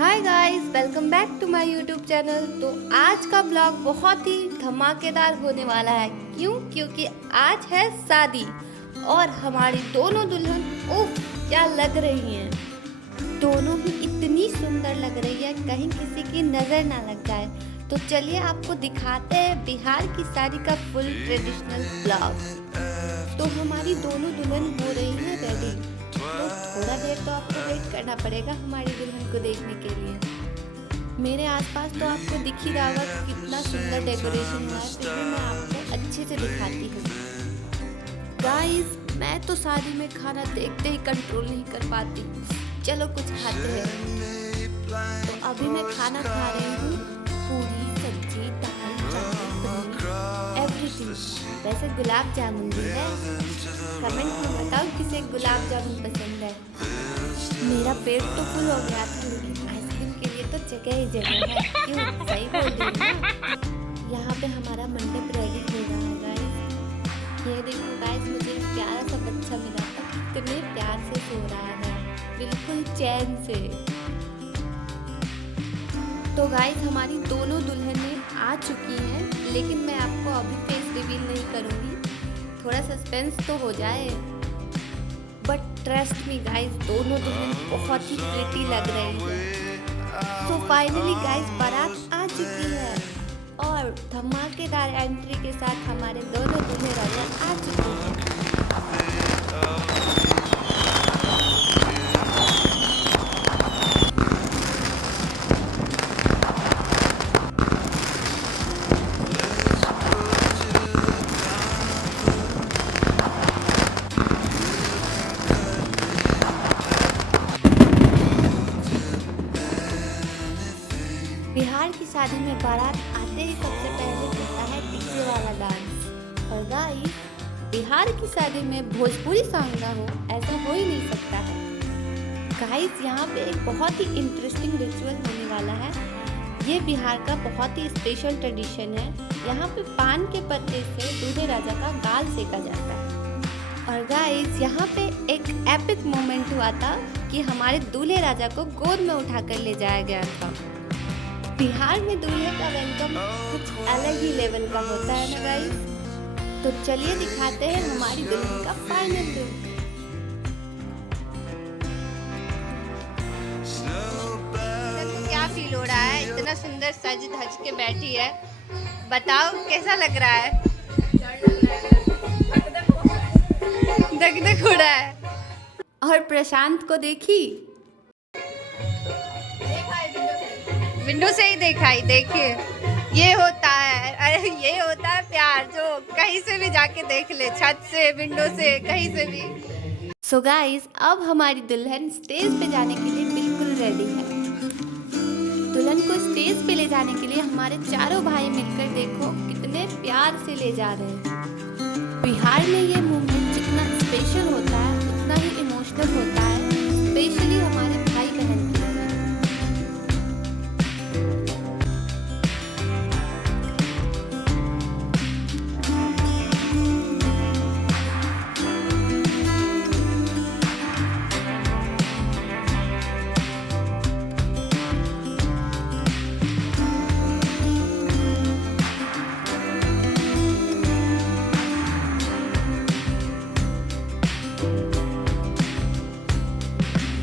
Hi guys, welcome back to my YouTube channel. तो आज का ब्लॉग बहुत ही धमाकेदार होने वाला है। क्योंकि आज है शादी और हमारी दोनों दुल्हन उफ क्या लग रही हैं। दोनों ही इतनी सुंदर लग रही है, कहीं किसी की नज़र ना लग जाए। तो चलिए आपको दिखाते हैं बिहार की शादी का फुल ट्रेडिशनल ब्लॉग। तो हमारी दोनों दुल्हन हो रही है रेडी। तो थोड़ा देर तो आपको वेट करना पड़ेगा हमारी दुल्हन को देखने के लिए। मेरे आसपास तो आपको दिख ही रहा होगा कि कितना सुंदर डेकोरेशन हुआ है, फिर भी मैं आपको अच्छे से दिखाती हूँ। गाइस, मैं तो शादी में खाना देखते ही कंट्रोल नहीं कर पाती। चलो कुछ खाते हैं। तो अभी मैं खाना खा रही हूँ, पूरी सब्जी दाल चावल पनीर एवरीथिंग। वैसे गुलाब जामुन भी है। कमेंट में बताओ किसे गुलाब जामुन पसंद है। मेरा पेट तो फुल हो गया था, लेकिन आइसक्रीम के लिए तो जगह ही जगह है। क्यों, सही बोल रही हूँ ना। यहाँ पे हमारा मंडप रेडी हो रहा है गाइस। ये देखो गाइस, मुझे एक प्यारा सा बच्चा मिला था, कितने प्यार से सो रहा है, बिल्कुल चैन से। तो गाइस, हमारी दोनों दुल्हनें आ चुकी हैं, लेकिन मैं आपको अभी फेस रिवील नहीं करूँगी, थोड़ा सस्पेंस तो हो जाए। बट ट्रस्ट मी गाइस, दोनों दुल्हन बहुत ही प्रिटी लग रही है। तो फाइनली गाइस, बारात आ चुकी है और धमाकेदार एंट्री के साथ हमारे दोनों दूल्हे राजा आ चुके हैं। बिहार की शादी में बारात आते ही सबसे पहले होता है डीजे वाला डांस। और गाइस, बिहार की शादी में भोजपुरी सॉन्ग ना हो ऐसा हो ही नहीं सकता है। गाइस, यहाँ पे एक बहुत ही इंटरेस्टिंग रिचुअल होने वाला है। ये बिहार का बहुत ही स्पेशल ट्रेडिशन है। यहाँ पे पान के पत्ते से दूल्हे राजा का गाल सेका जाता है। और गाइस, यहाँ पे एक एपिक मोमेंट हुआ था कि हमारे दूल्हे राजा को गोद में उठाकर ले जाया गया था। बिहार में दूल्हे का वेलकम कुछ अलग ही लेवल का होता है ना गाइस। तो चलिए दिखाते हैं हमारी दुल्हन का फाइनल लुक। तो क्या फील हो रहा है, इतना सुंदर सज धज के बैठी है, बताओ कैसा लग रहा है। धक धक हो रहा है। और प्रशांत को देखी, विंडो से ही देखा ही। देखिए, ये होता है, अरे ये होता है प्यार, जो कहीं से भी जाके देख ले, छत से, विंडो से, कहीं से भी। सो गाइस, अब हमारी दुल्हन स्टेज पे जाने के लिए बिल्कुल रेडी है। दुल्हन को स्टेज पे ले जाने के लिए हमारे चारों भाई मिलकर देखो कितने प्यार से ले जा रहे हैं। बिहार में ये मूवमेंट जितना स्पेशल होता है उतना ही इमोशनल होता है, स्पेशली हमारे भाई बहन के लिए।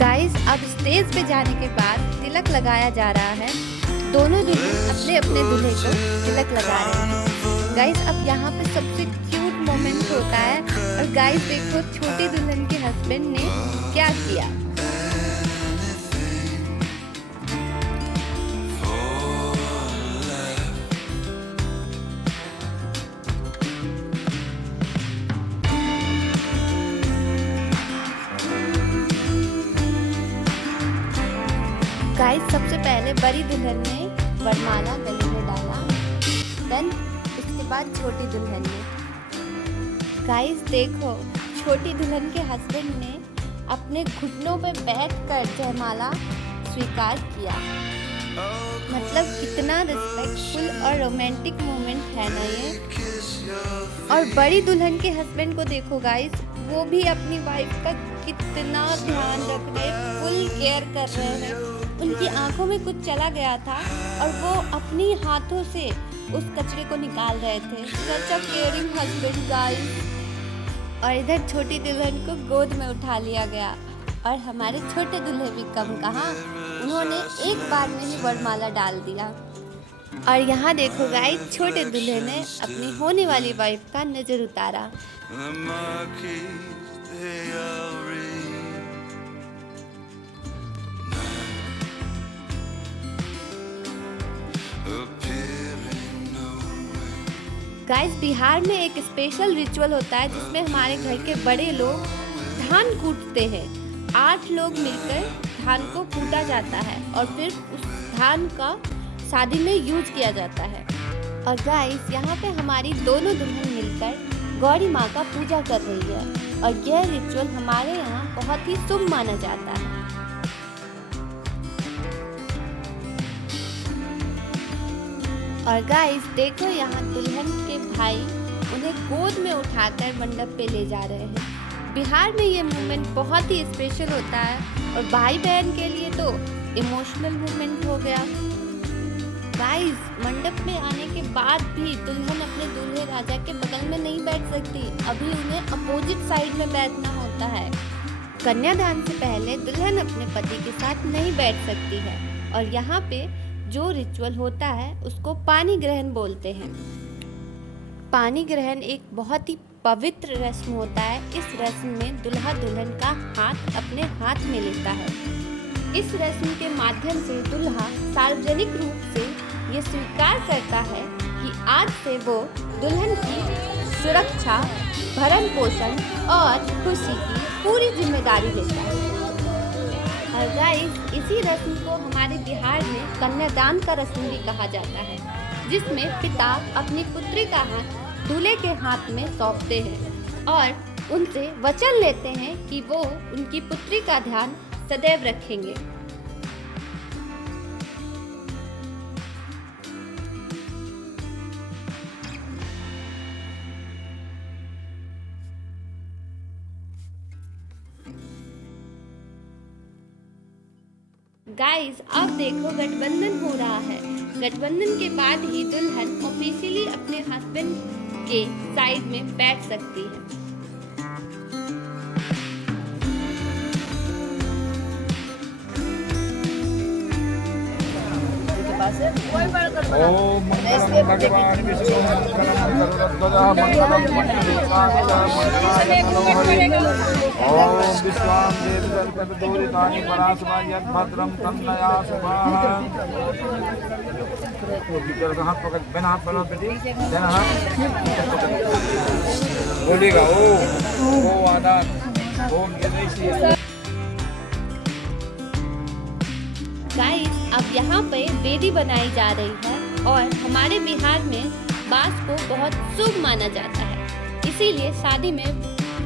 गाइस, अब स्टेज पे जाने के बाद तिलक लगाया जा रहा है। दोनों दुल्हन अपने अपने दूल्हे को तिलक लगा रहे हैं। गाइस, अब यहाँ पे सबसे क्यूट मोमेंट होता है। और गाइस देखो, छोटी दुल्हन के हस्बैंड ने क्या किया। गाइस, सबसे पहले बड़ी दुल्हन ने वरमाला गले में डाला, देन उसके बाद छोटी दुल्हन ने। गाइस देखो, छोटी दुल्हन के हस्बैंड ने अपने घुटनों पे बैठकर जयमाला स्वीकार किया। मतलब कितना रिस्पेक्टफुल और रोमांटिक मोमेंट है ना ये। और बड़ी दुल्हन के हस्बैंड को देखो गाइस, वो भी अपनी वाइफ का कितना ध्यान रख रहे, फुल केयर कर रहे हैं। उनकी उनकी आंखों में कुछ चला गया था और वो अपनी हाथों से उस कचरे को निकाल रहे थे। सच अ केयरिंग हस्बैंड गाइस। और इधर छोटी दुल्हन को गोद में उठा लिया गया और हमारे छोटे दूल्हे भी कम कहाँ, उन्होंने एक बार में ही वरमाला डाल दिया। और यहाँ देखो गाइस, छोटे दूल्हे ने अपनी होने वाली वाइफ का नजर उतारा। गाइस, बिहार में एक स्पेशल रिचुअल होता है जिसमें हमारे घर के बड़े लोग धान कूटते हैं। 8 लोग मिलकर धान को कूटा जाता है और फिर उस धान का शादी में यूज किया जाता है। और गाइस, यहाँ पे हमारी दोनों दुल्हन मिलकर गौरी माँ का पूजा कर रही है और यह रिचुअल हमारे यहाँ बहुत ही शुभ माना जाता है। और गाइस देखो, यहाँ दुल्हन के भाई उन्हें गोद में उठाकर मंडप पे ले जा रहे हैं। बिहार में ये मोमेंट बहुत ही स्पेशल होता है और भाई बहन के लिए तो इमोशनल मोमेंट हो गया। गाइस, मंडप में आने के बाद भी दुल्हन अपने दूल्हे राजा के बगल में नहीं बैठ सकती, अभी उन्हें अपोजिट साइड में बैठना होता है। कन्यादान से पहले दुल्हन अपने पति के साथ नहीं बैठ सकती है और यहाँ पे जो रिचुअल होता है उसको पानी ग्रहण बोलते हैं। पानी ग्रहण एक बहुत ही पवित्र रस्म होता है। इस रस्म में दूल्हा दुल्हन का हाथ अपने हाथ में लेता है। इस रस्म के माध्यम से दूल्हा सार्वजनिक रूप से ये स्वीकार करता है कि आज से वो दुल्हन की सुरक्षा, भरण पोषण और खुशी की पूरी जिम्मेदारी लेता है। और गाइस, इसी रस्म को हमारे बिहार में कन्यादान का रस्म भी कहा जाता है, जिसमें पिता अपनी पुत्री का हाथ दूल्हे के हाथ में सौंपते हैं और उनसे वचन लेते हैं कि वो उनकी पुत्री का ध्यान सदैव रखेंगे। गाइस, अब देखो गठबंधन हो रहा है। गठबंधन के बाद ही दुल्हन ऑफिशियली अपने हस्बैंड के साइड में बैठ सकती है। ओम मंगलम भगवान विष्णु मंगलम गरुड़ध्वजा मंगलम ओम विश्वाम देव दूरितानि पराशुभा यद भद्रम तन्नया शुभाः। हाथ पकड़, बिना हाथ बनाओ बेटी, बिना हाथ बोलिएगा। ओम आदान, ओम गणेश। गाइस, अब यहाँ पे वेदी बनाई जा रही है और हमारे बिहार में बांस को बहुत शुभ माना जाता है, इसीलिए शादी में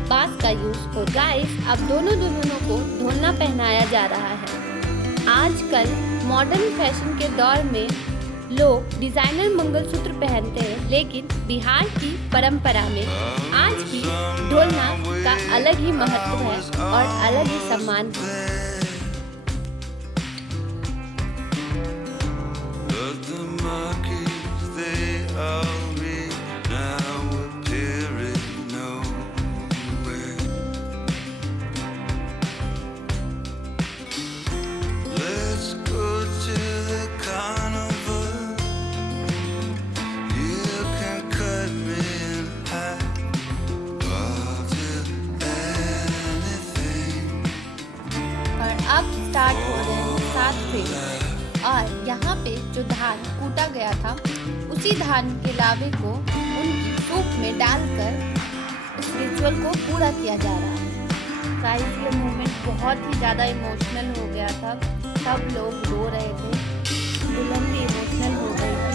बांस का यूज हो। गाइस, अब दोनों दुल्हनों को ढोलना पहनाया जा रहा है। आजकल मॉडर्न फैशन के दौर में लोग डिजाइनर मंगलसूत्र पहनते हैं, लेकिन बिहार की परंपरा में आज भी ढोलना का अलग ही महत्व है और अलग ही सम्मान है। अब स्टार्ट हो रहे हैं 7 फेरे और यहाँ पे जो धान कूटा गया था उसी धान के लावे को उनकी सूप में डालकर इस रिचुअल को पूरा किया जा रहा है। गाइस, ये मोमेंट बहुत ही ज़्यादा इमोशनल हो गया था, सब लोग रो रहे थे, दुल्हन भी इमोशनल हो गई थी।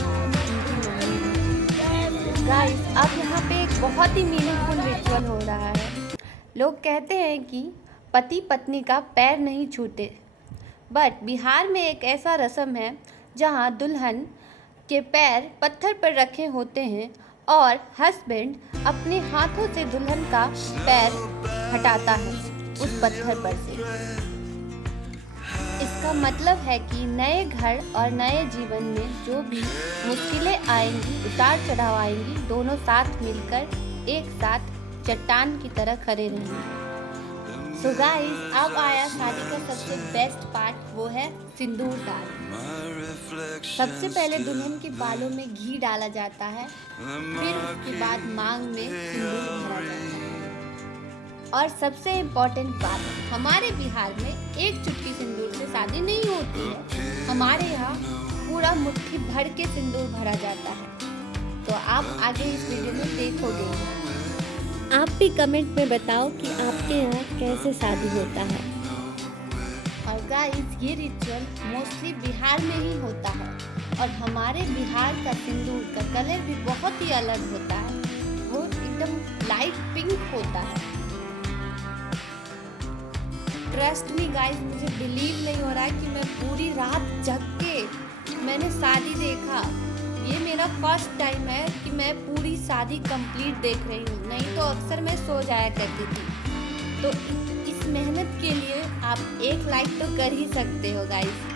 गाइस, अब यहाँ पे एक बहुत ही मीनिंगफुल रिचुअल हो रहा है। लोग कहते हैं कि पति पत्नी का पैर नहीं छूते, बट बिहार में एक ऐसा रस्म है जहां दुल्हन के पैर पत्थर पर रखे होते हैं और हस्बैंड अपने हाथों से दुल्हन का पैर हटाता है उस पत्थर पर से। इस इसका मतलब है कि नए घर और नए जीवन में जो भी मुश्किलें आएंगी, उतार चढ़ाव आएंगी, दोनों साथ मिलकर एक साथ चट्टान की तरह खड़े रहेंगे। सो गाइस, अब आया शादी का सबसे बेस्ट पार्ट, वो है सिंदूर दान। सबसे पहले दुल्हन के बालों में घी डाला जाता है, फिर उसके बाद मांग में सिंदूर भरा जाता है। और सबसे इम्पोर्टेंट बात, हमारे बिहार में एक चुटकी सिंदूर से शादी नहीं होती है। हमारे यहाँ पूरा मुट्ठी भर के सिंदूर भरा जाता है। तो आप आगे इस वीडियो में देखोगे। आप भी कमेंट में बताओ कि आपके यहाँ कैसे शादी होता है। और गाइस, ये रिचुअल मोस्टली बिहार में ही होता है और हमारे बिहार का सिंदूर का कलर भी बहुत ही अलग होता है। वो एकदम लाइट पिंक होता है। ट्रस्ट मी गाइस, मुझे बिलीव नहीं हो रहा है कि मैं पूरी रात जग के मैंने शादी देखा। ये मेरा फर्स्ट टाइम है कि मैं पूरी शादी कंप्लीट देख रही हूँ, नहीं तो अक्सर मैं सो जाया करती थी। तो इस मेहनत के लिए आप एक लाइक तो कर ही सकते हो गाइस।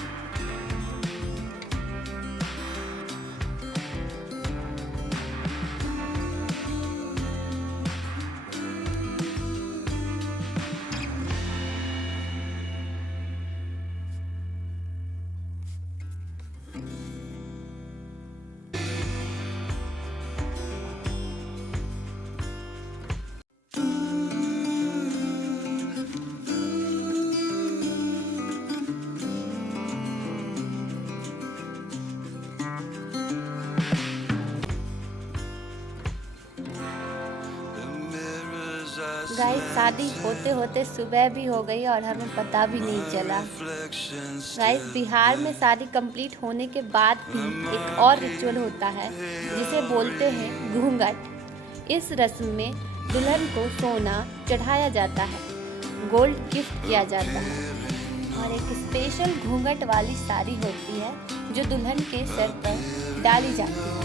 गाइस, शादी होते होते सुबह भी हो गई और हमें पता भी नहीं चला। गाइस, बिहार में शादी कंप्लीट होने के बाद भी एक और रिचुअल होता है जिसे बोलते हैं घूंघट। इस रस्म में दुल्हन को सोना चढ़ाया जाता है, गोल्ड गिफ्ट किया जाता है और एक स्पेशल घूंघट वाली साड़ी होती है जो दुल्हन के सर पर डाली जाती है।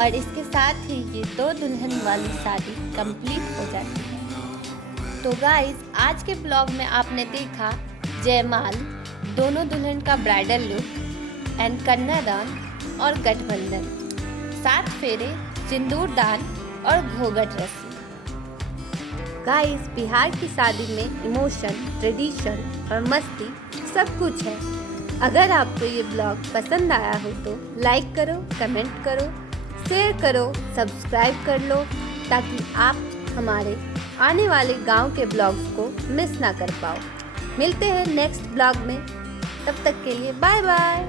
और इसके साथ ही ये दो दुल्हन वाली शादी कंप्लीट हो जाती है। तो गाइस, आज के ब्लॉग में आपने देखा जयमाल, दोनों दुल्हन का ब्राइडल लुक एंड कन्यादान और गठबंधन, 7 फेरे, सिंदूर दान और घूंघट रस्म। गाइस, बिहार की शादी में इमोशन, ट्रेडिशन और मस्ती सब कुछ है। अगर आपको ये ब्लॉग पसंद आया हो तो लाइक करो, कमेंट करो, शेयर करो, सब्सक्राइब कर लो ताकि आप हमारे आने वाले गांव के ब्लॉग्स को मिस ना कर पाओ। मिलते हैं नेक्स्ट ब्लॉग में, तब तक के लिए बाय बाय।